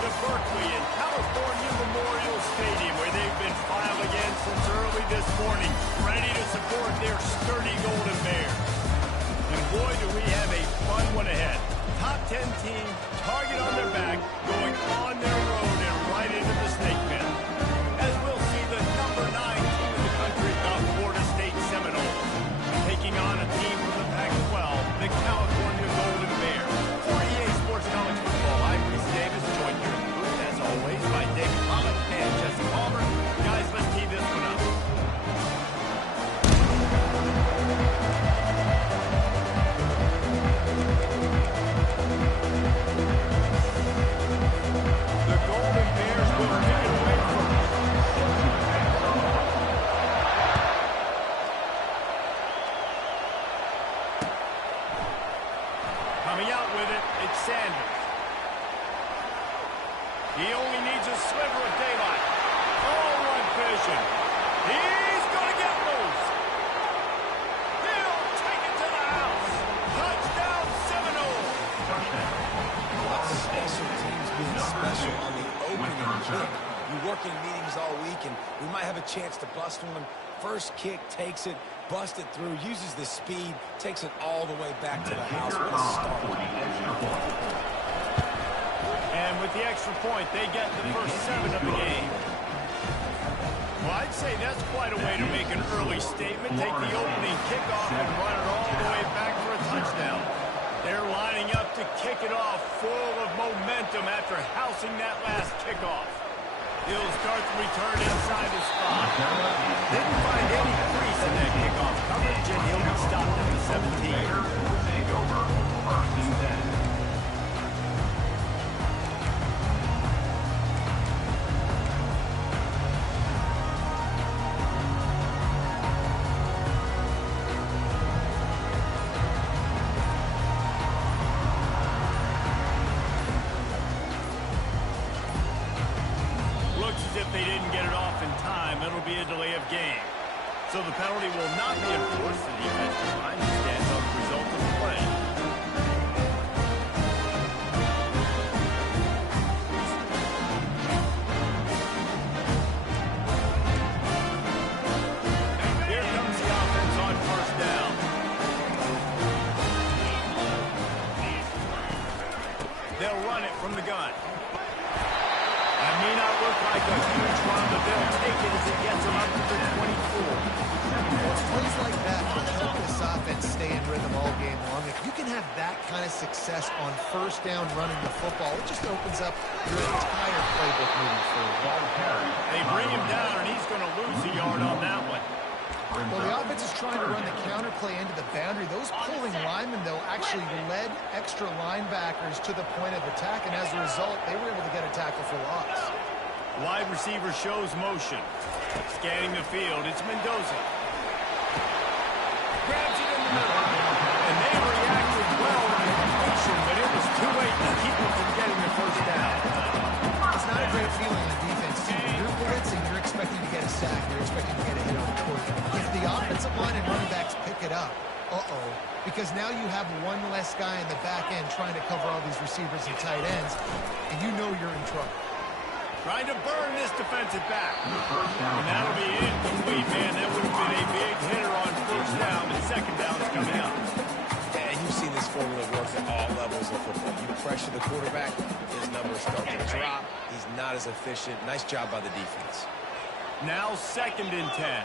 to Berkeley and California Memorial Stadium, where they've been filing in since early this morning, ready to support their sturdy Golden Bears. And boy, do we have a fun one ahead. Top 10 team, target on their back, going on their road and right into the snake pit. As we'll see the number 9 team in the country, the Florida State Seminoles, taking on a team from the Pac-12, the California Golden Bears. For EA Sports College Football, I'm Chris Davis, joined here in the booth, as always, by David Pollock and Jesse Palmer. Guys, let's tee this one up. The Golden Bears will kick it away first. Coming out with it, it's Sanders. He only needs a sliver of daylight. All-run vision. He's going to get loose. He'll take it to the house. Touchdown, Seminoles. Special teams being special on the opening kick. You work in meetings all week, and we might have a chance to bust one. First kick, takes it, busts it through, uses the speed, takes it all the way back to the house. What a start. And with the extra point, they get the first 7 of the game. Well, I'd say that's quite a way to make an early statement. Take the opening kickoff and run it all the way back for a touchdown. They're lining up to kick it off full of momentum after housing that last kickoff. He'll start the return inside the spot. Didn't find any crease in that kickoff coverage, and he'll be stopped at the 17. Take over, 1st and 10. Looks as if they didn't get it off in time. It'll be a delay of game. So the penalty will not be enforced. The defensive line stands on the result of the play. Here comes the offense on 1st down. They'll run it from the gun. That may not look like a huge run, but they'll take it as it gets them up to the 24. It's plays like that that help this offense stay in rhythm all game long. If you can have that kind of success on 1st down running the football, it just opens up your entire playbook moving forward. They bring him down, and he's going to lose a yard on that one. Well, the offense is trying to run the counter play into the boundary. Those pulling linemen, though, actually led extra linebackers to the point of attack, and as a result, they were able to get a tackle for loss. Wide receiver shows motion. Scanning the field, it's Mendoza. Grabs it in the middle, and they reacted well to the completion, but it was too late to keep them from getting the 1st down. It's not a great feeling on defense, too. When you're blitzing, you're expecting to get a sack. You're expecting to get a hit on the quarterback. If the offensive line and running backs pick it up, because now you have one less guy in the back end trying to cover all these receivers and tight ends, and you know you're in trouble. Trying to burn this defensive back. And that'll be incomplete, man. That would have been a big hitter on 1st down, and 2nd down's coming up. And you've seen this formula work at all levels of football. You pressure the quarterback, his numbers start to drop. He's not as efficient. Nice job by the defense. Now 2nd and 10.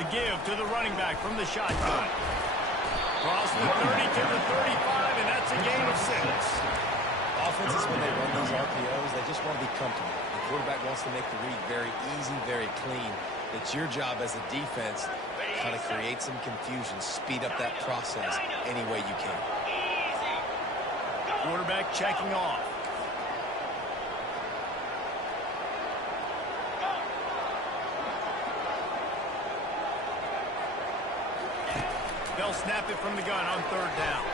The give to the running back from the shotgun. Cross the 30 to the 35, and that's a gain of 6. Offenses, when they run these RPOs, they just want to be comfortable. The quarterback wants to make the read very easy, very clean. It's your job as a defense to kind of create some confusion, speed up that process any way you can. Quarterback checking off. They'll snap it from the gun on 3rd down.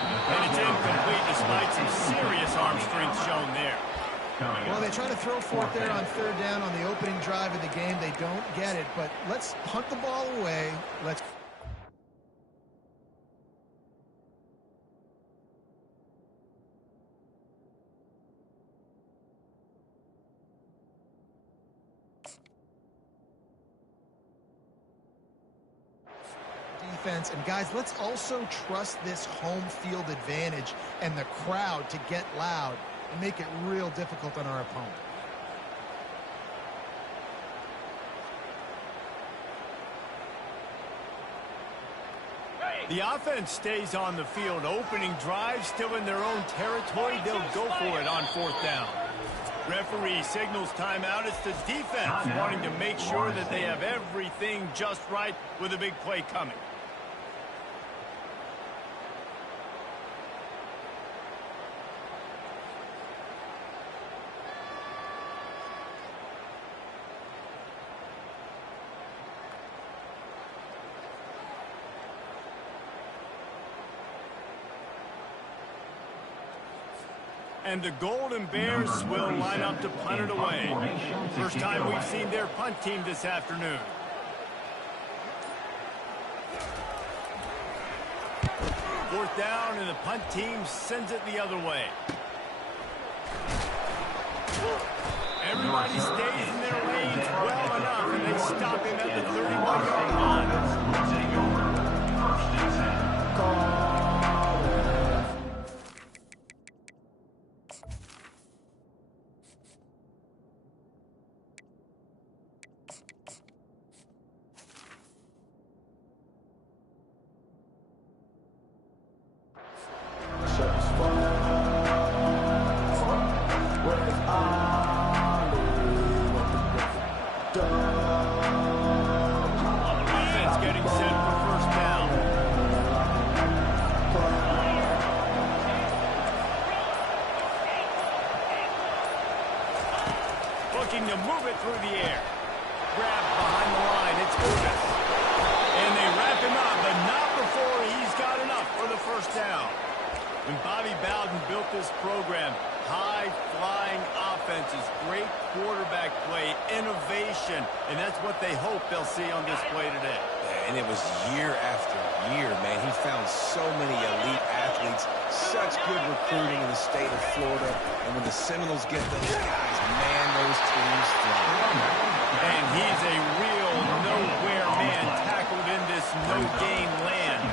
And it's incomplete despite some serious arm strength shown there. Well, they try to throw for it there on 3rd down on the opening drive of the game. They don't get it, but let's punt the ball away. defense. And, guys, let's also trust this home field advantage and the crowd to get loud and make it real difficult on our opponent. The offense stays on the field. Opening drive, still in their own territory. They'll go for it on 4th down. Referee signals timeout. It's the defense wanting to make sure that they have everything just right with a big play coming. And the Golden Bears will line up to punt it away. First time we've seen their punt team this afternoon. Fourth down, and the punt team sends it the other way. Everybody stays in their lanes well enough, and they stop him at the 31-yard line. Take over. 1st and 10. To move it through the air. Grab behind the line. It's Otis. And they wrap him up, but not before he's got enough for the first down. When Bobby Bowden built this program, high-flying offenses, great quarterback play, innovation, and that's what they hope they'll see on display today. And it was year after year, man. He found so many elite athletes, such good recruiting in the state of Florida. And when the Seminoles get those guys, man, those teams fly. And he's a real nowhere man tackled in this no-game land.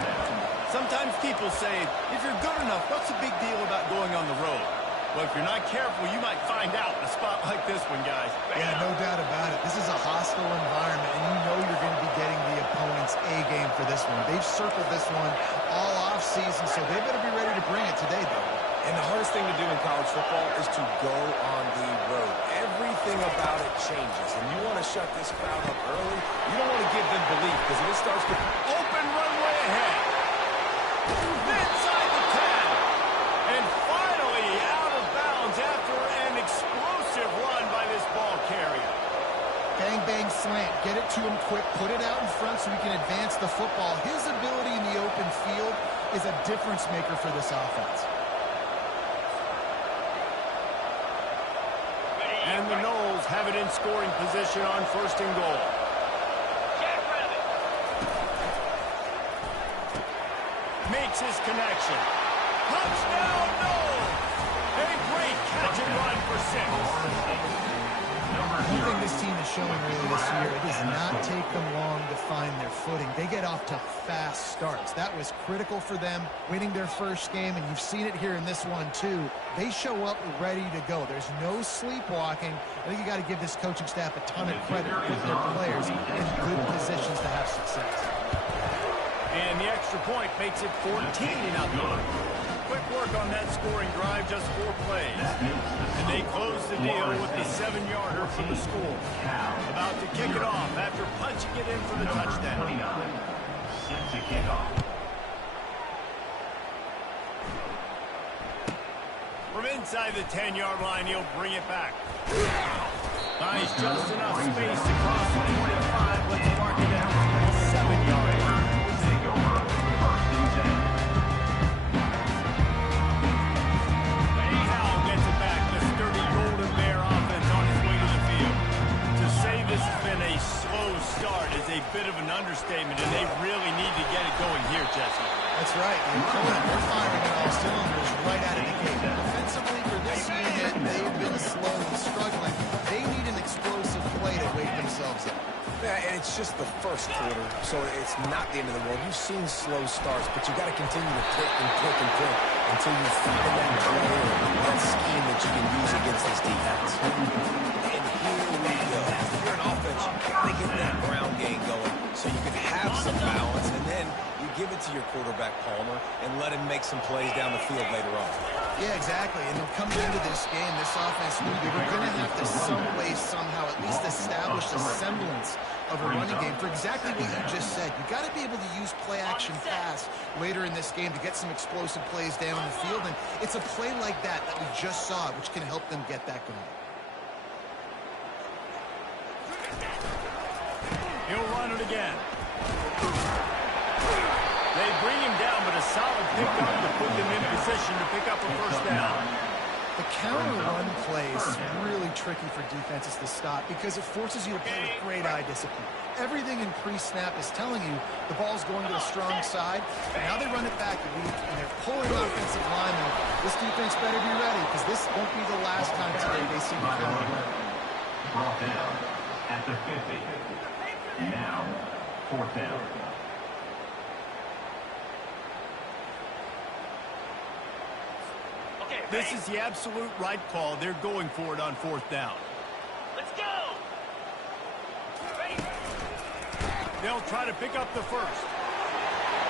Sometimes people say, if you're good enough, what's the big deal about going on the road? Well, if you're not careful, you might find out in a spot like this one, guys. Yeah, no doubt about it. This is a hostile environment, and you know you're going to be getting the opponent's A-game for this one. They've circled this one all offseason, so they better be ready to bring it today, though. And the hardest thing to do in college football is to go on the road. Everything about it changes, and you want to shut this crowd up early. You don't want to give them belief, because if it starts to open runway ahead. Inside the 10. And finally out of bounds after an explosive run by this ball carrier. Bang, bang, slant. Get it to him quick. Put it out in front so he can advance the football. His ability in the open field is a difference maker for this offense. And the Noles have it in scoring position on 1st and goal. Makes his connection. Touchdown, Noles! A great catch and run for 6. One thing this team is showing really this year, it does not take them long to find their footing. They get off to fast starts. That was critical for them, winning their first game, and you've seen it here in this one too. They show up ready to go. There's no sleepwalking. I think you got to give this coaching staff a ton of credit for putting their players in good positions to have success. And the extra point makes it 14-0. Quick work on that scoring drive, just 4 plays. And they close the deal with the 7-yarder for the score. About to kick it off after punching it in for the touchdown. Set to kick off. From inside the 10-yard line, he'll bring it back. Finds just enough space to cross the 25. Let's mark it down to the 7-yard line. Take over. 1st and 10. A bit of an understatement, and they really need to get it going here, Jesse. That's right. They're firing on all cylinders right out of the gate. Offensively, for this unit, they've been slow and struggling. They need an explosive play to wake themselves up. Yeah, and it's just the first quarter, so it's not the end of the world. You've seen slow starts, but you got to continue to pick and pick and pick until you find that play or that scheme that you can use against this defense. And here we go. If you're an offense, you got to get that ground game going so you can have some balance, and then you give it to your quarterback, Palmer, and let him make some plays down the field later on. Yeah, exactly. And they'll come into this game, this offense, they're going to have to some way, somehow, at least establish a semblance of a running game for exactly what you just said. You got to be able to use play-action pass later in this game to get some explosive plays down the field. And it's a play like that that we just saw, which can help them get that going. He'll run it again. They bring him down, but a solid pickup to put them in position to pick up a first down. The counter run play is really tricky for defenses to stop because it forces you to play with great eye discipline. Everything in pre-snap is telling you the ball's going to the strong side. Now they run it back weak, and they're pulling offensive linemen. This defense better be ready because this won't be the last time today they see the counter run. Brought down at the 50. Now, fourth down. This is the absolute right call. They're going for it on fourth down. Let's go! Ready? They'll try to pick up the first.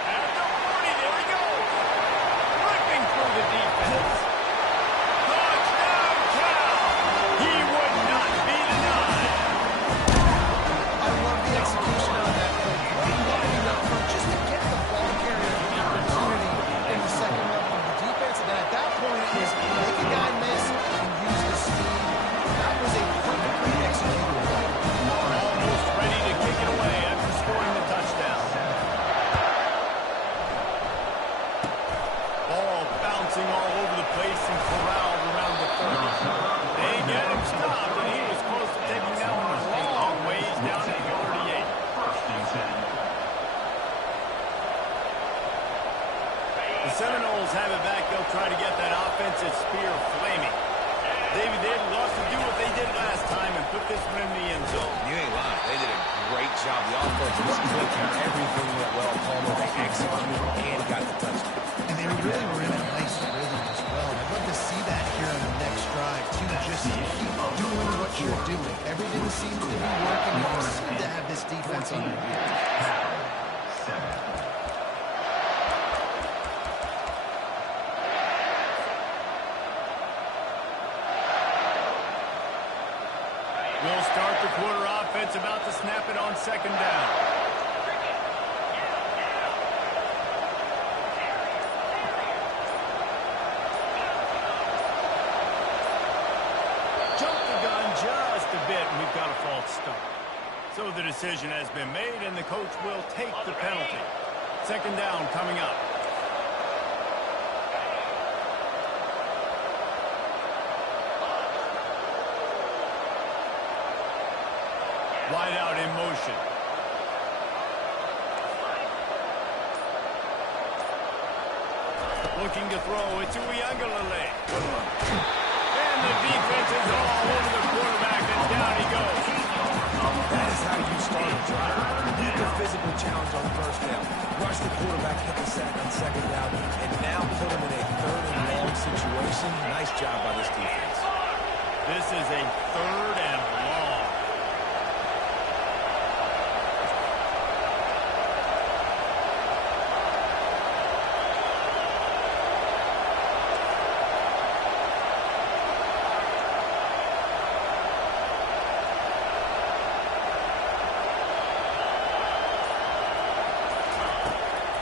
At the 40, there he goes. Ripping through the defense. Touchdown, Cal! He would not be denied. I love the execution on that play. Lining up front just to get the ball carrier an opportunity in the second level of the defense. And at that point, it was make a guy miss and use the speed. That was a perfectly executed play. Almost ready to kick it away after scoring the touchdown. Ball bouncing all over the place and corralled around the 30. They get him stopped, and he was close to taking that one a long ways down to the 38. First and 10. The Seminoles have it back. They'll try to get that offensive spear flaming. David, they'd love to do what they did last time and put this one in the end zone. You ain't lying. They did a great job. The offense was clicking. Everything went well. Palmer, they executed and got the touchdown. And they really were in a nice rhythm as well. And I'd love to see that here on the next drive, too. Just keep doing what you're doing. Everything seems to be working. You seem to have this defense on your feet. 7. We'll start the quarter offense about to snap it on second down. Jump the gun just a bit, and we've got a false start. So the decision has been made, and the coach will take the penalty. Second down coming up. Wide out in motion. Looking to throw. It's Uiagalelei. And the defense is all over the quarterback, and down he goes. That is how you start a drive. Meet the physical challenge on first down. Rush the quarterback, hit the sack on second down, and now put him in a third and long situation. Nice job by this defense. This is a third and long.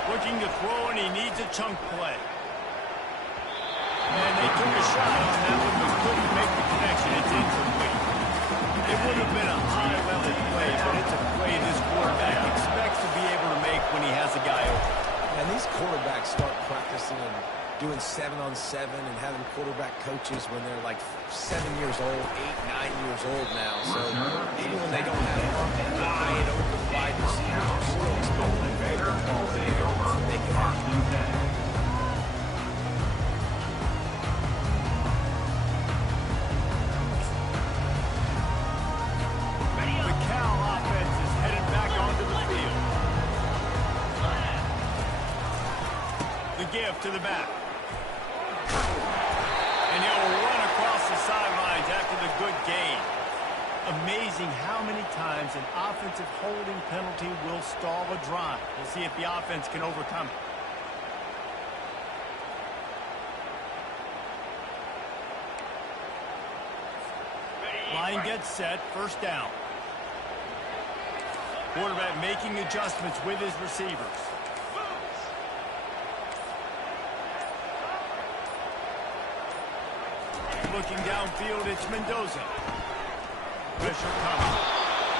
Looking to throw, and he needs a chunk play. And they took a shot on that one, but couldn't make the connection. It's incomplete. It would have been a high-level play, but it's a play this quarterback expects to be able to make when he has a guy open. And these quarterbacks start practicing and doing 7-on-7 and having quarterback coaches when they're like 7 years old, 8, 9 years old now. So even when they don't have wide open wide receivers, they're still expecting better ball there. They can have The Cal offense is headed The give to the back. And he'll run across the sidelines after the good gain. Amazing how many times an offensive holding penalty will stall a drive. We'll see if the offense can overcome it. Line gets set, first down. Quarterback making adjustments with his receivers. Looking downfield, it's Mendoza. Pressure coming.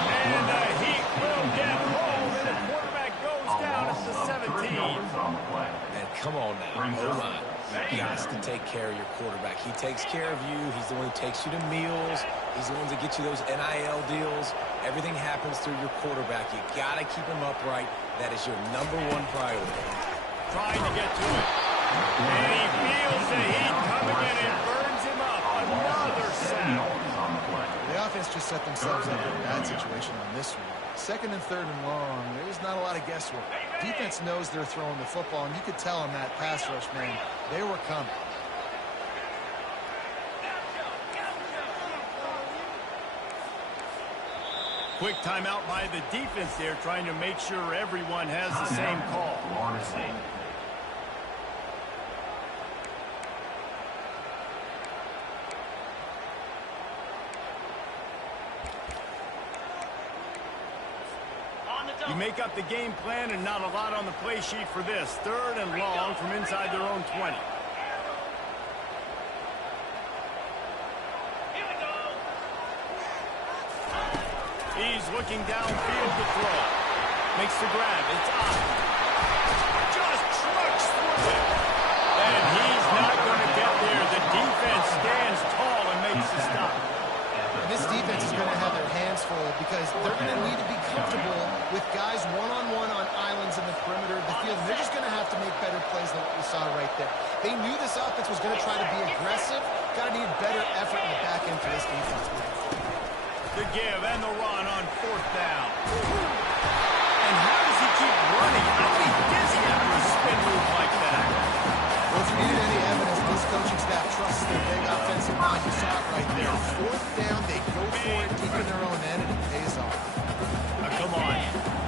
And he will get home, and the quarterback goes down at the 17. And come on now, O-line. You got to take care of your quarterback. He takes care of you. He's the one who takes you to meals. He's the one that gets you those NIL deals. Everything happens through your quarterback. You got to keep him upright. That is your #1 priority. Trying to get to it. And he feels the heat coming in and burns him up. Another sack. The offense just set themselves up in a bad situation on this one. Second and third and long, there's not a lot of guesswork. Defense knows they're throwing the football, and you could tell on that pass rush, man, they were coming. Quick timeout by the defense there, trying to make sure everyone has the same call. You make up the game plan and not a lot on the play sheet for this. Third and long from inside their own 20. He's looking downfield to throw. Makes the grab. It's up. Just trucks through it. And he's not going to get there. The defense stands tall and makes the stop. And this defense is going to have their hands full because they're going to need to be comfortable with guys one-on-one on islands in the perimeter of the field. And they're just going to have to make better plays than what we saw right there. They knew this offense was going to try to be aggressive. Got to need better effort in the back end for this defense. The give and the run on fourth down. And how does he keep running? I'd be dizzy after a spin move like that. Well, if you needed any evidence, this coaching staff trusts their big offensive line. You saw it right there. Fourth down, they go for it deep in their own end, and it pays off. Now, come on.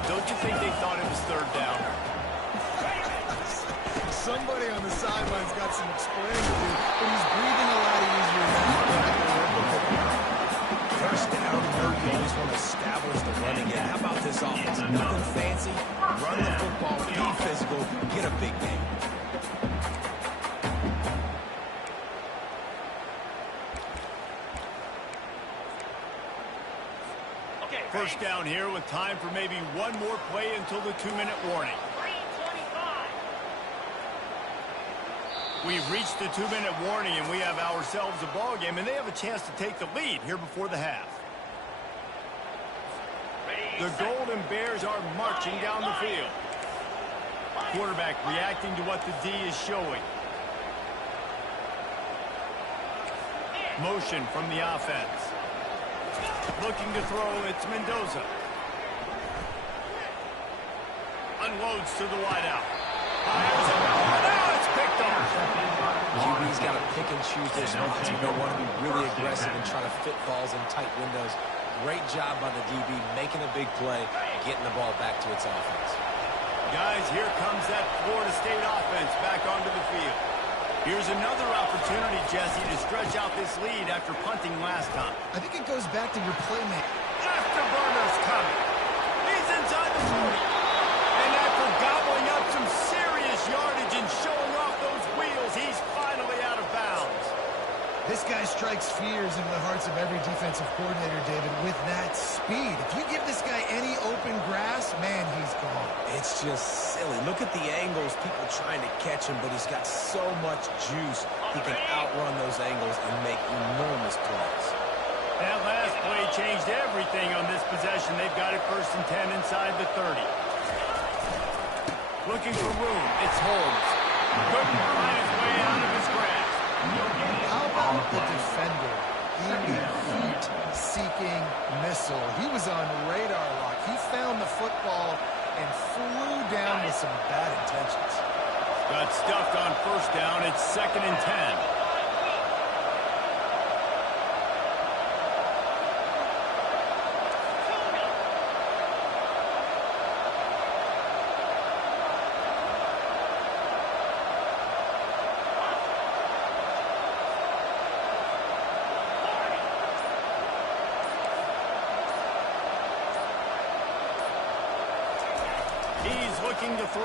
Don't you think they thought it was third down? Somebody on the sidelines got some explaining to do, but he's breathing a lot easier now. First down, third, you always want to establish the running game. How about this offense? Nothing fancy. Run the football, be physical, get a big game. First down here with time for maybe one more play until the 2-minute warning. We've reached the 2-minute warning, and we have ourselves a ball game, and they have a chance to take the lead here before the half. The Golden Bears are marching down the field. Quarterback reacting to what the D is showing. Motion from the offense. Looking to throw, it's Mendoza. Unloads to the wideout. Fires it. Now it's picked off. QB's got to pick and choose their spots. You don't want to be really aggressive and try to fit balls in tight windows. Great job by the DB making a big play, getting the ball back to its offense. Guys, here comes that Florida State offense back onto the field. Here's another opportunity, Jesse, to stretch out this lead after punting last time. I think it goes back to your playmaker. Afterburner's coming. He's inside the 40. And after gobbling up some serious yardage and showing off those wheels, he's finally out of bounds. This guy strikes fears into the hearts of every defensive coordinator, David, with that speed. If you give this guy any open grass, man, he's gone. It's just silly. Look at the angles, people trying to catch him, but he's got so much juice. He can outrun those angles and make enormous plays. That last play changed everything on this possession. They've got it 1st and 10 inside the 30. Looking for room. It's Holmes. Couldn't find his way out of his grasp. How about the defender? Heat-seeking missile. He was on radar lock. He found the football and flew down with some bad intentions. Got stuffed on first down. It's 2nd and 10. He's looking to throw.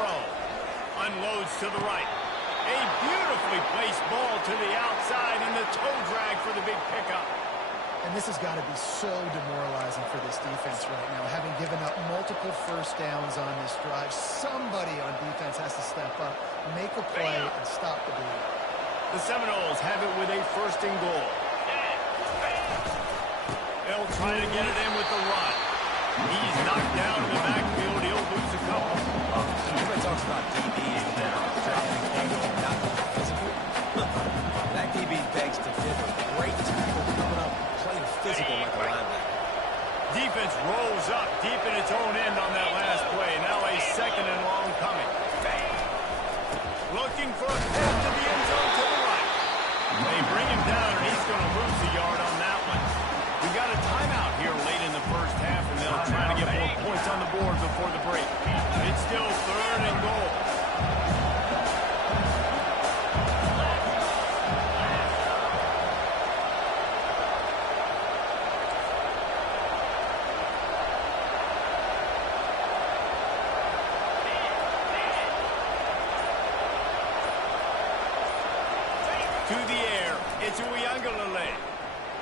Unloads to the right. A beautifully placed ball to the outside and the toe drag for the big pickup. And this has got to be so demoralizing for this defense right now. Having given up multiple first downs on this drive, somebody on defense has to step up, make a play, and stop the bleed. The Seminoles have it with a 1st and goal. They'll try to get it in with the run. He's knocked down in the backfield. He'll lose a couple. Everybody talks about DBs now. Dropping angle, not physical. That DB begs to differ. Great tackle coming up, playing physical like a linebacker. Defense rolls up deep in its own end on that last play. Now a 2nd and long coming. Looking for a pass to the end zone to the right. They bring him down, and he's going to lose a yard on that one. We got a timeout here late in the first half, and they'll try to get more points on the board before the break. It's still 3rd and goal. To the air, it's Uiagalelei.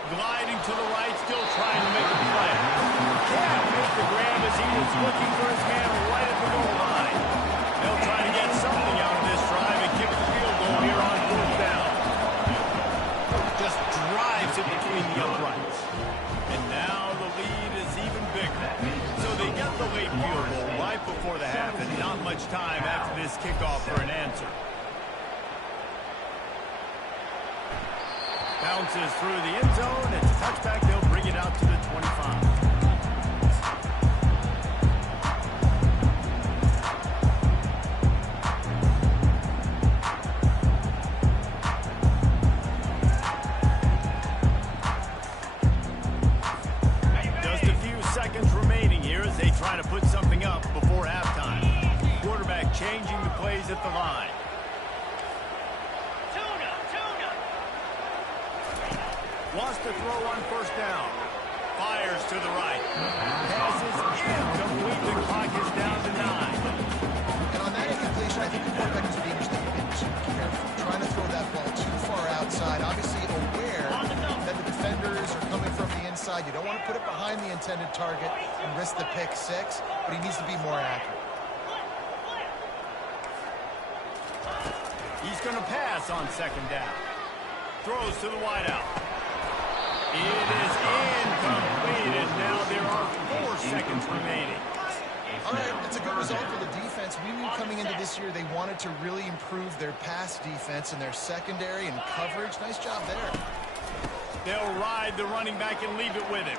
Gliding to the right, still trying to make a play. Can't miss the grab as he was looking for his man right at the goal line. They'll try to get something out of this drive and kick the field goal here on 4th down. Just drives it between the uprights. And now the lead is even bigger. So they get the late field goal right before the half, and not much time after this kickoff for an answer. Bounces through the end zone. It's a touchback. They'll bring it out to the 25. Just a few seconds remaining here as they try to put something up before halftime. Quarterback changing the plays at the line. Wants to throw on first down. Fires to the right. Passes incomplete. The clock is down to 9. And on that incompletion, I think the quarterback is being just a bit too careful. Trying to throw that ball too far outside. Obviously aware that the defenders are coming from the inside. You don't want to put it behind the intended target and risk the pick 6, but he needs to be more accurate. He's going to pass on 2nd down. Throws to the wideout. It is incomplete, and now there are 4 seconds remaining. All right, it's a good result for the defense. We knew coming into this year they wanted to really improve their pass defense and their secondary and coverage. Nice job there. They'll ride the running back and leave it with him.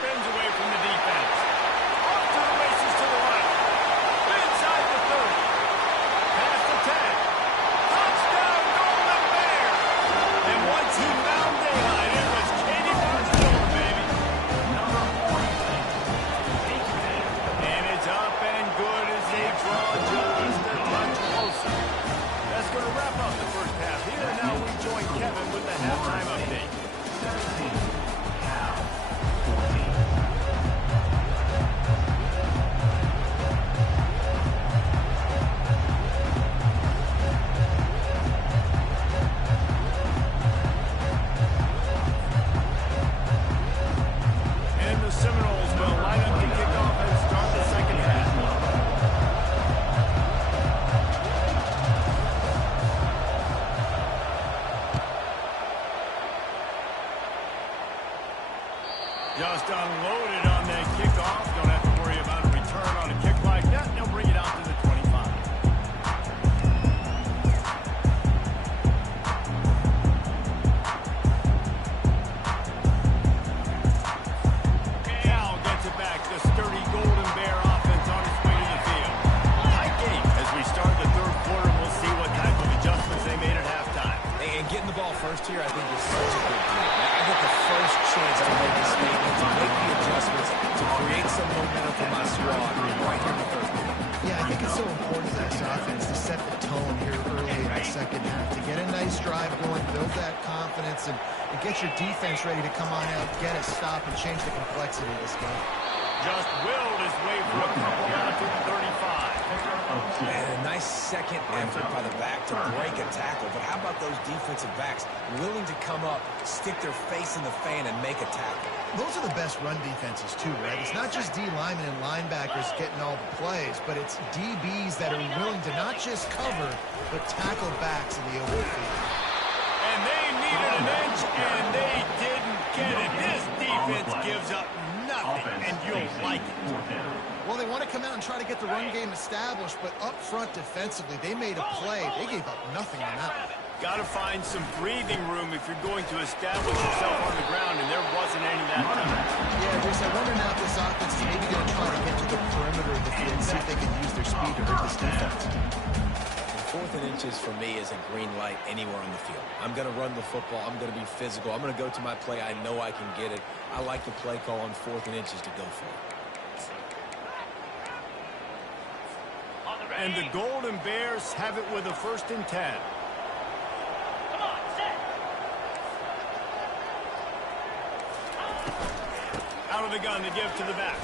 Spins away from the defense. Off to the races to the right. Inside the 30. Past the 10. Touchdown, Golden Bear! And once he found daylight, it was Katie Barnes-Miller, baby. And it's up and good as they draw just a touch closer. That's going to wrap up the first half here. Now we join Kevin with the halftime update. 17, Cal, 14. And the Seminoles will line up to kick off and start the second half. Just unloaded on that kickoff. Don't have to worry about a return on a kick like that. They'll bring it out to the 25. Cal gets it back. The sturdy Golden Bear offense on its way to the field. Tight game as we start the third set the tone here early in the second half to get a nice drive going, build that confidence, and get your defense ready to come on out, get a stop, and change the complexity of this game. Just willed his way for a couple out to the 35. And a nice second effort by the back to break a tackle. But how about those defensive backs willing to come up, stick their face in the fan, and make a tackle? Those are the best run defenses, too, right? It's not just D linemen and linebackers getting all the plays, but it's DBs that are willing to not just cover, but tackle backs in the open field. And they needed an inch, and they didn't get it. This defense gives up nothing, and you'll like it. Well, they want to come out and try to get the run game established, but up front defensively, they made a play. They gave up nothing on that one. Got to find some breathing room if you're going to establish yourself on the ground, and there wasn't any that time. Yeah, Bruce, I wonder now if this offense is maybe going to try to get to the perimeter of the field and see if they can use their speed to hurt this defense. Fourth and inches for me is a green light anywhere on the field. I'm going to run the football. I'm going to be physical. I'm going to go to my play. I know I can get it. I like the play call on fourth and inches to go for it. And the Golden Bears have it with a 1st and 10. Out of the gun to give to the back.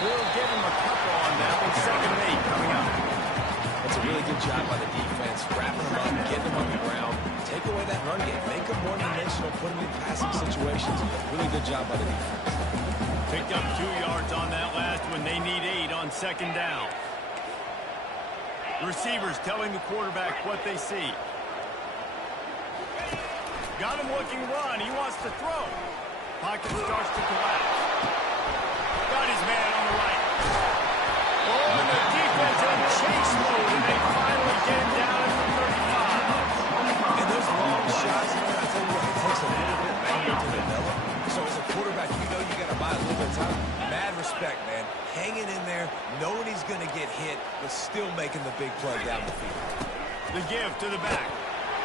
We'll give him a couple on that one. 2nd and 8 coming up. That's a really good job by the defense, wrapping them up, getting them on the ground, take away that run game, make them more dimensional, put them in passing situations. Really good job by the defense. Picked up 2 yards on that last one. They need 8 on 2nd down. Receivers telling the quarterback what they see. Got him looking run. He wants to throw. Pocket starts to collapse. Got his man on the right. Oh, and the defense in chase mode, and they finally get him down at the 35. And those long shots, man, I tell you what, it takes a little bit longer to develop. So as a quarterback, you know you got to buy a little bit of time. Mad respect, man. Hanging in there, knowing he's going to get hit, but still making the big play down the field. The give to the back.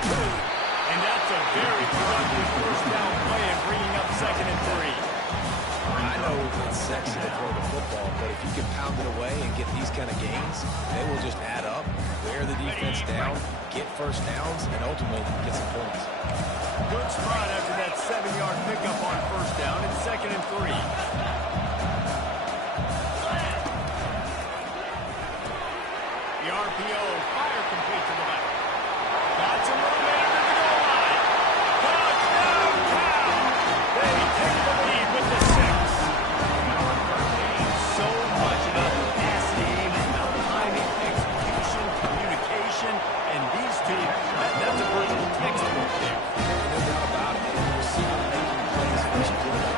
And that's a very productive 1st down play and bringing up 2nd and 3. I know it's sexy to throw the football, but if you can pound it away and get these kind of gains, they will just add up, wear the defense down, get 1st downs, and ultimately get some points. Good spot after that 7-yard pickup on 1st down. It's 2nd and 3. The RPO, fire complete to the left. Got some momentum to the goal line. Touchdown, Cal! They take the lead with the 6. So much about the passing game and the timing, execution, communication, and these two, that's a virtual textbook there. No doubt about it. The receiver making plays,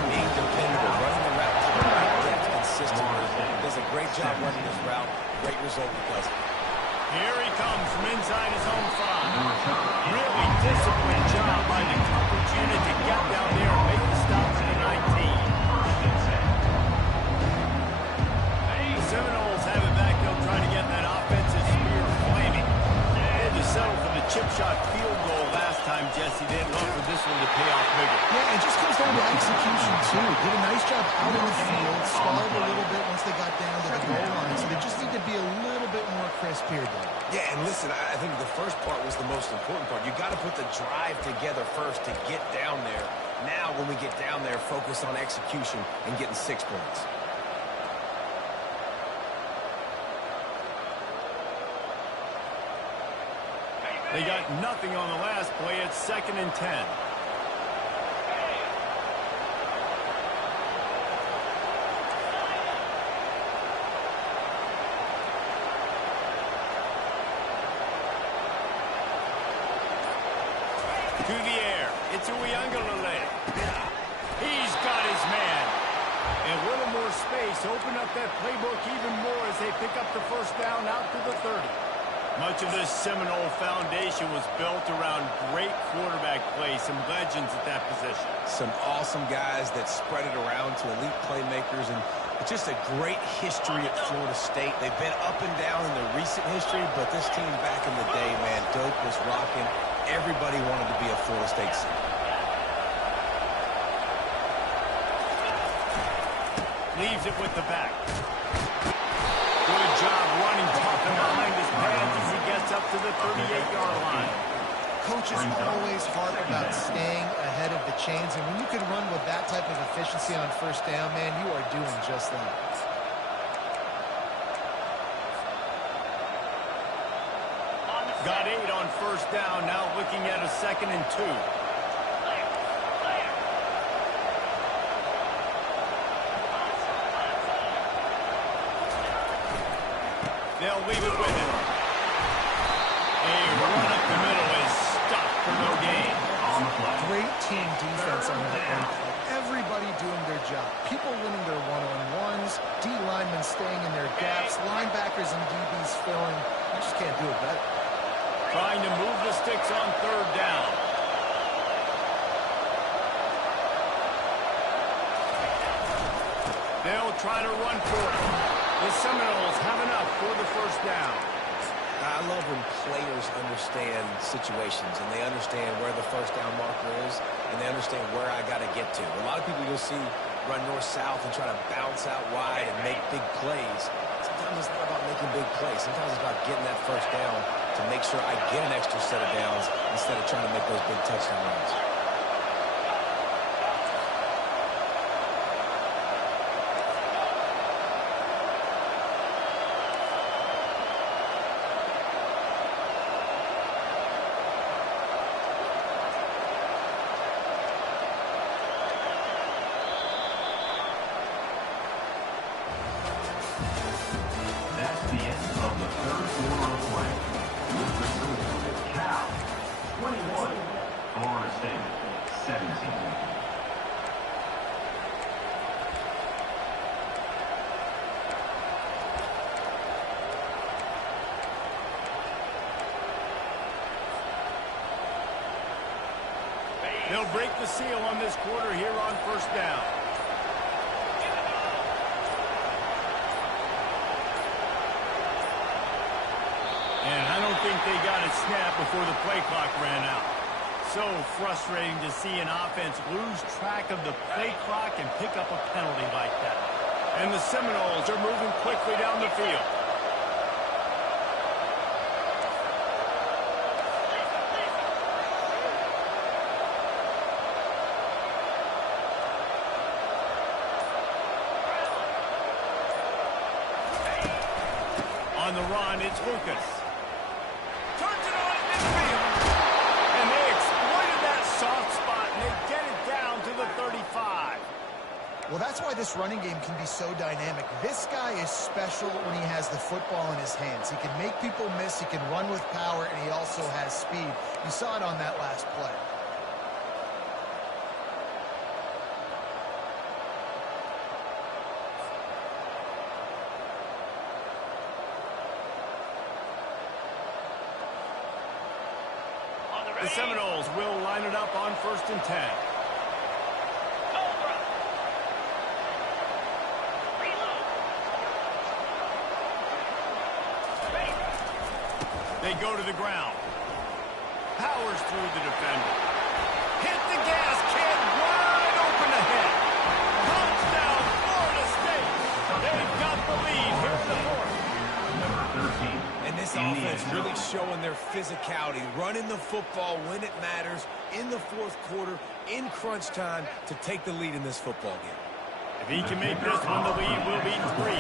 being dependable, running the route to the right depth consistently. Does a great job running his route. Great result because here he comes from inside his own 5. Really disciplined job by the coverage unit to get down there and make the stop to the 19. The Seminoles have it back. They'll try to get that offensive spear flaming. They had to settle for the chip shot field goal last time, Jesse. They'd love for this one to pay off bigger. Yeah, it just comes down to execution, too. Did a nice job out in the field, stalled a little bit once they got down to the goal line, so they just need to be a little bit more crisp here, though. yeah, and listen, I think the first part was the most important part. You got to put the drive together first to get down there. Now, when we get down there, focus on execution and getting 6 points. They got nothing on the last play. It's 2nd and 10. To the air. It's Uiagalelei. He's got his man. And a little more space. Open up that playbook even more as they pick up the 1st down out to the 30. Much of this Seminole foundation was built around great quarterback play. Some legends at that position. Some awesome guys that spread it around to elite playmakers, and it's just a great history at Florida State. They've been up and down in their recent history, but this team back in the day, man, Doak was rocking. Everybody wanted to be a Florida State senior. Leaves it with the back. Good job running tough and behind coaches always harp about staying ahead of the chains, and when you can run with that type of efficiency on first down, man, you are doing just that. Got 8 on first down, now looking at a 2nd and 2. They'll leave it with him. A run up the middle is stopped for no gain. Great team defense on that one. Everybody doing their job. People winning their one-on-ones, D linemen staying in their gaps, linebackers and DBs filling. You just can't do it better. Trying to move the sticks on 3rd down. They'll try to run for it. The Seminoles have enough for the first down. I love when players understand situations and they understand where the first down marker is and they understand where I got to get to. A lot of people you'll see run north-south and try to bounce out wide and make big plays. Sometimes it's not about making big plays. Sometimes it's about getting that first down to make sure I get an extra set of downs instead of trying to make those big touchdown runs. That's the end of the third quarter of play. With the score, Cal 21, Florida State 17. They'll break the seal on this quarter here on first down. And I don't think they got a snap before the play clock ran out. So frustrating to see an offense lose track of the play clock and pick up a penalty like that. And the Seminoles are moving quickly down the field. On the run, it's Lucas. Turns it on in midfield. And they exploited that soft spot, and they get it down to the 35. Well, that's why this running game can be so dynamic. This guy is special when he has the football in his hands. He can make people miss, he can run with power, and he also has speed. You saw it on that last play. The Seminoles will line it up on 1st and 10. They go to the ground. Powers through the defender. Hit the gas, kid, wide open ahead. Touchdown, Florida State. They've got the lead here in the 4th. Number 13. And this offense really showing their physicality, running the football when it matters, in the 4th quarter, in crunch time, to take the lead in this football game. If he can make this one, the lead will be 3.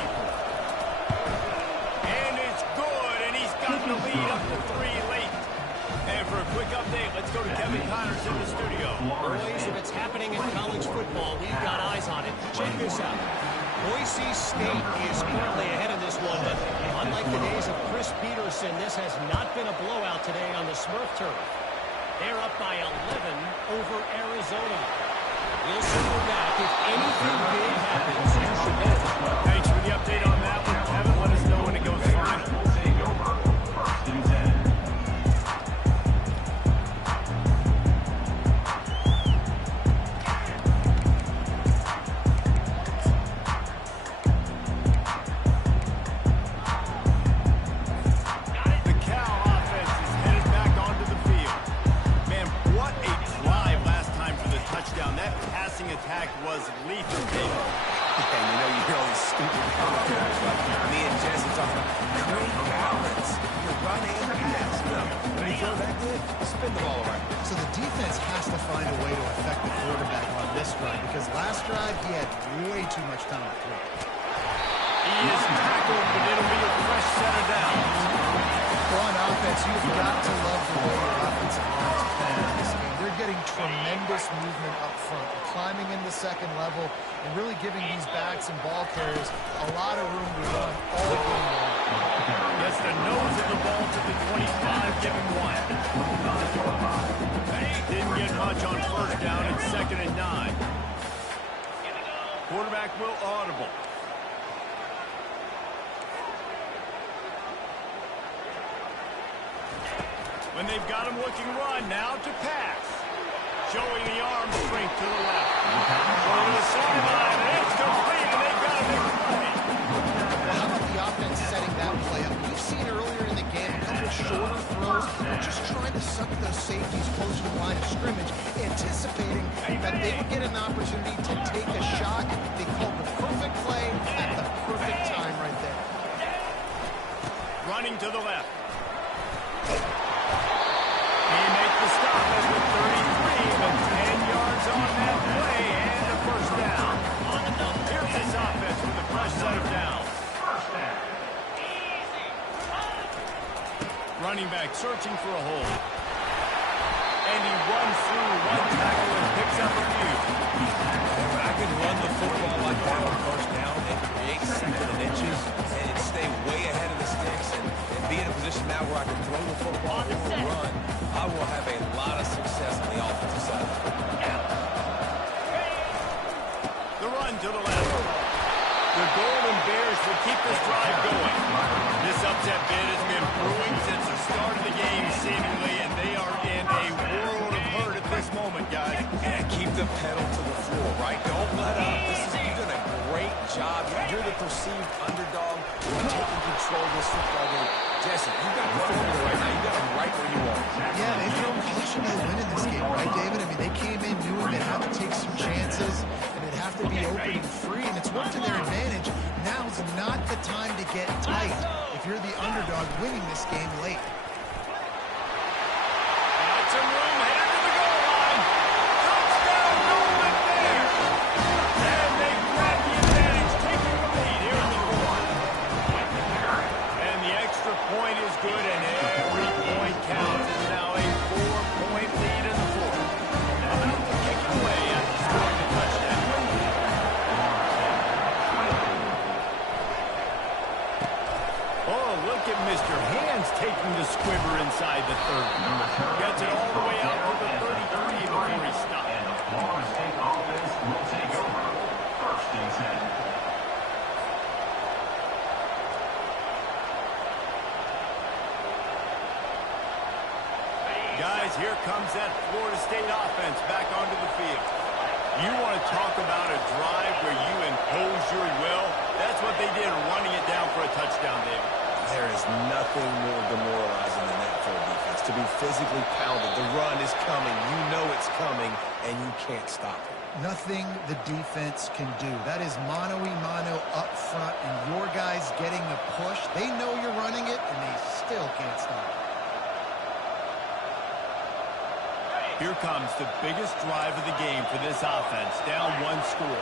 And it's good, and he's got the lead up to 3 late. And for a quick update, let's go to Kevin Connors in the studio. Boys, if it's happening in college football, we've got eyes on it. Check this out. Boise State is currently ahead in this one, but unlike the days of Chris Peterson, this has not been a blowout today on the Smurf turf. They're up by 11 over Arizona. We'll circle back if anything big happens. You should know. Thanks for the update on that one, Kevin. Let us know when it goes final. Will take over 1st and 10. The Cal offense is headed back onto the field. Man, what a drive last time for the touchdown. That passing attack was lethal, David. And you know, you hear all these stupid commentaries like me and Jesse talking about great balance. You run and pass. No, when you throw that good, spin the ball around. So the defense has to find a way to affect the quarterback on this drive because last drive he had way too much time to throw. He is tackled, but it'll be a fresh set of downs. Well, on offense, you've got to love the way your offensive line is playing in this game. They're getting tremendous movement up front, climbing in the second level, and really giving these backs and ball carriers a lot of room to run all game long. Gets the nose of the ball to the 25, giving one. Didn't get much on first down and 2nd and 9. Quarterback will audible. When they've got him looking run, now to pass. Showing the arm strength to the left. Over the sideline, and it's complete, and they've got him in play. Well, how about the offense setting that play up? We've seen earlier in the game a couple of shorter throws, just trying to suck those safeties close to the line of scrimmage, anticipating that they would get an opportunity to take a shot. They called the perfect play at the perfect time right there. Running to the left. He makes the stop at the 33, but 10 yards on that play and a first down. Here's this offense with a fresh set of downs. Running back searching for a hole. And he runs through one tackle and picks up a few. I can run the football like that on first down and create 2nd and inches and stay way ahead of the sticks and be in a position now where I can throw the football or run. I will have a lot of success on the offensive side. The run to the left. The Golden Bears will keep this drive going. This upset bid has been brewing since the start of the game, seemingly, and they are in a world of hurt at this moment, guys. And keep the pedal to the floor, right? Don't let up. You've done a great job. You're the perceived underdog. You're taking control of this football game. Jesse, you got the formula right now. You got them right where you are. Yeah, they throw caution to the wind in this game, right, David? I mean, they came in knowing they'd have to take some chances, and they'd have to be open and free, and it's worked to their advantage. Now's not the time to get tight if you're the underdog winning this game late. Got some room, headed to the goal line. Touchdown, Golden Bears. And they grab the advantage, taking the lead here in the fourth. And the extra point is good, and every point counts. It's now a 4-point lead in the fourth. About to kick it away after scoring the touchdown. Oh, look at Mr. Hands taking the squibber inside the 30. Gets it all the way out to the 33 before he stops. And the Florida State offense will take over. 1st and 10. Guys, here comes that Florida State offense back onto the field. You want to talk about a drive where you impose your will? That's what they did, running it down for a touchdown, David. There is nothing more demoralizing than that for a defense. To be physically pounded. The run is coming. You know it's coming, and you can't stop it. Nothing the defense can do. That is mano-a-mano up front, and your guys getting the push. They know you're running it, and they still can't stop it. Here comes the biggest drive of the game for this offense, down 1 score.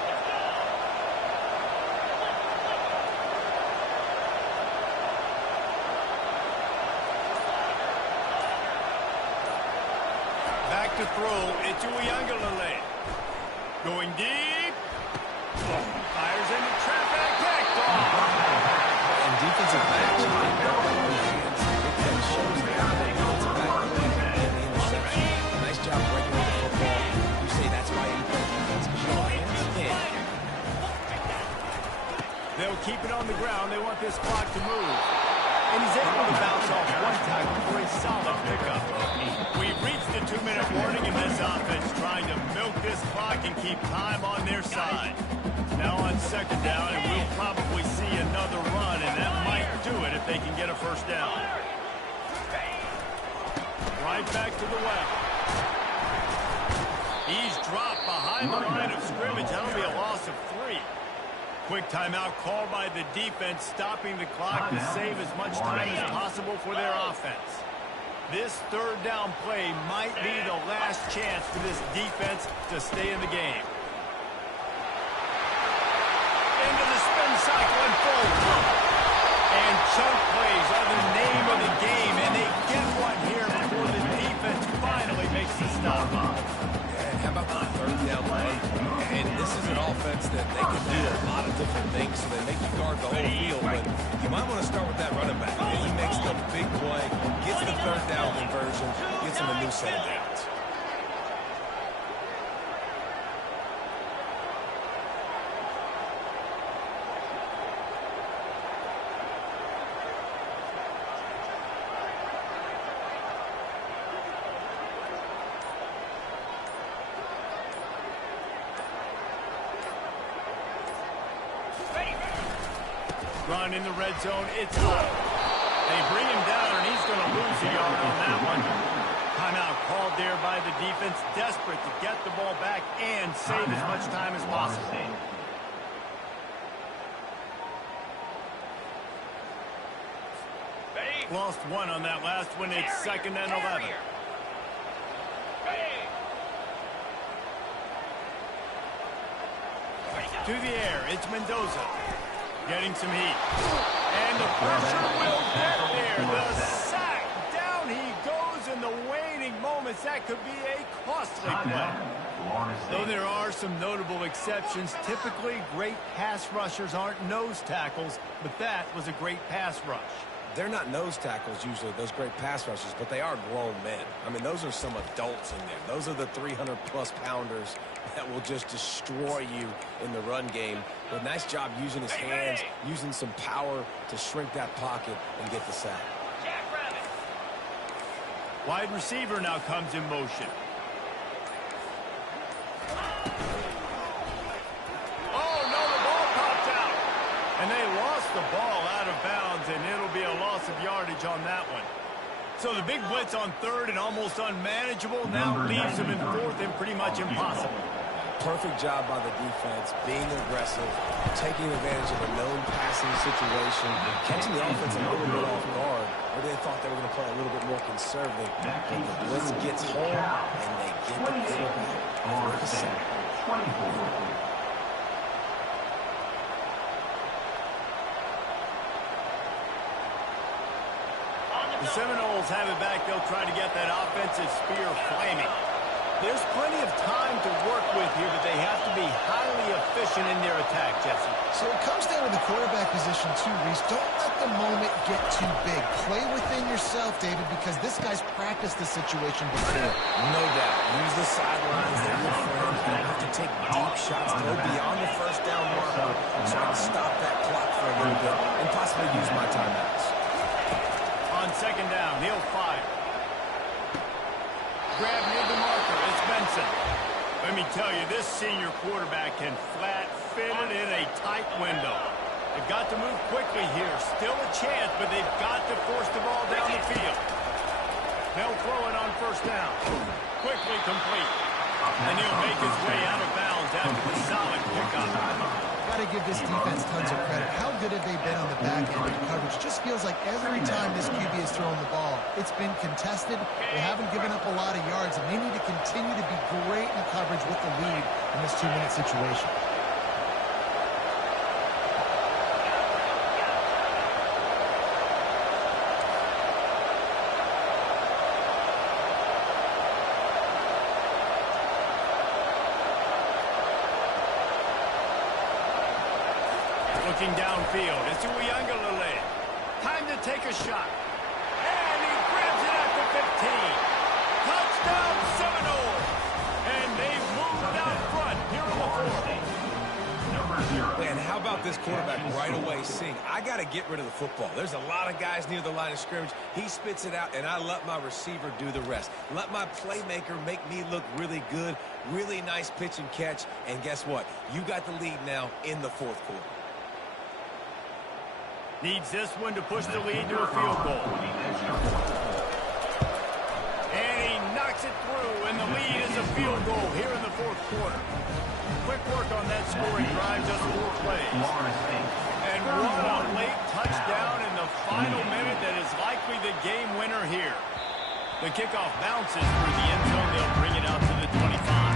Back to throw, it's Uiagalelei. Going deep. Fires into traffic, picked off. And defensive backs, when they don't have their hands, it shows that the defensive back really in the interception. Nice job breaking up the football. You say that's why you play defense, because your hands in. They'll keep it on the ground. They want this clock to move. And he's able to bounce off one tackle for a solid pickup. We've reached the 2-minute warning, and this offense trying to milk this clock and keep time on their side. Now on 2nd down, and we'll probably see another run, and that might do it if they can get a first down. Right back to the left. He's dropped behind the line of scrimmage. That'll be a loss of 3. Quick timeout called by the defense, stopping the clock to save as much time as possible for their offense. This third down play might be the last chance for this defense to stay in the game. Into the spin cycle and full. And chunk plays are the name of the game, and they get one here before the defense finally makes the stop. And how about the third down play? And this is an offense that they can do a lot of different things, so they make you guard the whole field, but you might want to start with that running back. And he makes the big play, gets the third down conversion, gets him a new set of downs. Run in the red zone, it's up. They bring him down, and he's going to lose a yard on that one. Timeout called there by the defense, desperate to get the ball back and save as much time as possible. Lost one on that last one. It's 2nd and 11. To the air, it's Mendoza. Getting some heat. And the pressure will get there. The sack. Down he goes in the waning moments. That could be a costly play. Though there are some notable exceptions, typically great pass rushers aren't nose tackles, but that was a great pass rush. They're not nose tackles usually, those great pass rushers, but they are grown men. I mean, those are some adults in there. Those are the 300-plus pounders that will just destroy you in the run game. But nice job using his hands, using some power to shrink that pocket and get the sack. Wide receiver now comes in motion. Oh, no, the ball popped out. And they lost the ball out of bounds, and it'll be a loss of yardage on that one. So the big blitz on 3rd and almost unmanageable now leaves them in 4th and pretty much impossible. Perfect job by the defense, being aggressive, taking advantage of a known passing situation, catching the offense a little bit off guard, where they thought they were going to play a little bit more conservative. But the blitz gets home, and they get the quarterback for the sack. The Seminoles have it back. They'll try to get that offensive spear flaming. There's plenty of time to work with here, but they have to be highly efficient in their attack, Jesse. So it comes down to the quarterback position too, Reese. Don't let the moment get too big. Play within yourself, David, because this guy's practiced the situation before. No doubt. Use the sidelines. They're your friend. You have to take deep shots, go beyond the first down marker, so I can stop that clock for a little bit and possibly use my timeouts. On 2nd down, he'll fire. Grab near the marker, it's Benson. Let me tell you, this senior quarterback can flat fit it in a tight window. They've got to move quickly here. Still a chance, but they've got to force the ball down the field. They'll throw it on 1st down. Quickly complete. And he'll make his way out of bounds after the solid pickup. Got to give this defense tons of credit. How good have they been on the back end of the coverage? Just feels like every time this QB has thrown the ball, it's been contested. They haven't given up a lot of yards, and they need to continue to be great in coverage with the lead in this 2-minute situation. Looking downfield, it's Uiagalelei. Time to take a shot. And he grabs it at the 15. Touchdown Seminoles. And they've moved out front here in the 4th. Man, how about this quarterback right away seeing, I got to get rid of the football. There's a lot of guys near the line of scrimmage. He spits it out, and I let my receiver do the rest. Let my playmaker make me look really good. Really nice pitch and catch. And guess what? You got the lead now in the 4th quarter. Needs this one to push the lead to a field goal. And he knocks it through, and the lead is a field goal here in the 4th quarter. Quick work on that scoring drive, just 4 plays. And what a late touchdown in the final minute that is likely the game winner here. The kickoff bounces through the end zone. They'll bring it out to the 25.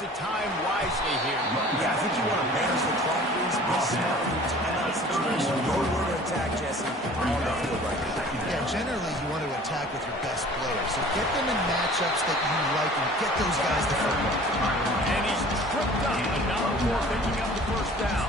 The time wisely here. Yeah, I think you want to manage the clock, please. Be smart in your timeout situation. Know where to attack, Jesse, on the field right now. Yeah, generally you want to attack with your best players. So get them in matchups that you like and get those guys the football. And he's tripped up, and now before picking up the first down.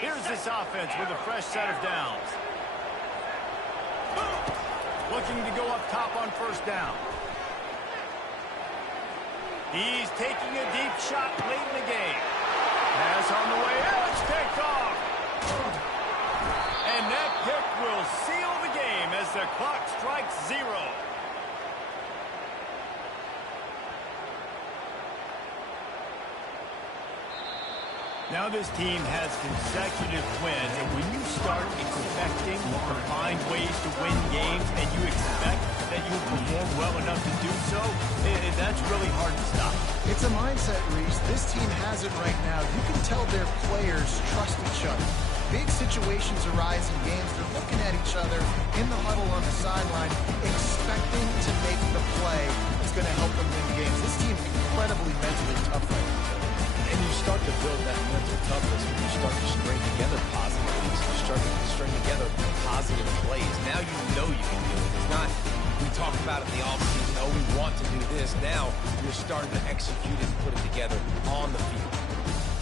Here's this offense with a fresh set of downs. Looking to go up top on first down. He's taking a deep shot late in the game. Pass on the way out. It's picked off. And that pick will seal the game as the clock strikes 0. Now this team has consecutive wins, and when you start expecting to find ways to win games and you expect that you'll perform well enough to do so, that's really hard to stop. It's a mindset, Reese. This team has it right now. You can tell their players trust each other. Big situations arise in games. They're looking at each other in the huddle on the sideline, expecting to make the play that's going to help them win games. This team is incredibly mentally tough right now. And you start to build that mental toughness when you start to string together positive things. You start to string together positive plays. Now you know you can do it. It's not, we talked about it in the offseason, oh, we want to do this. Now you're starting to execute it and put it together on the field.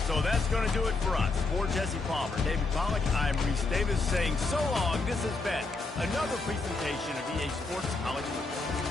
So that's going to do it for us. For Jesse Palmer, David Pollack, I'm Reese Davis saying so long. This has been another presentation of EA Sports College Football.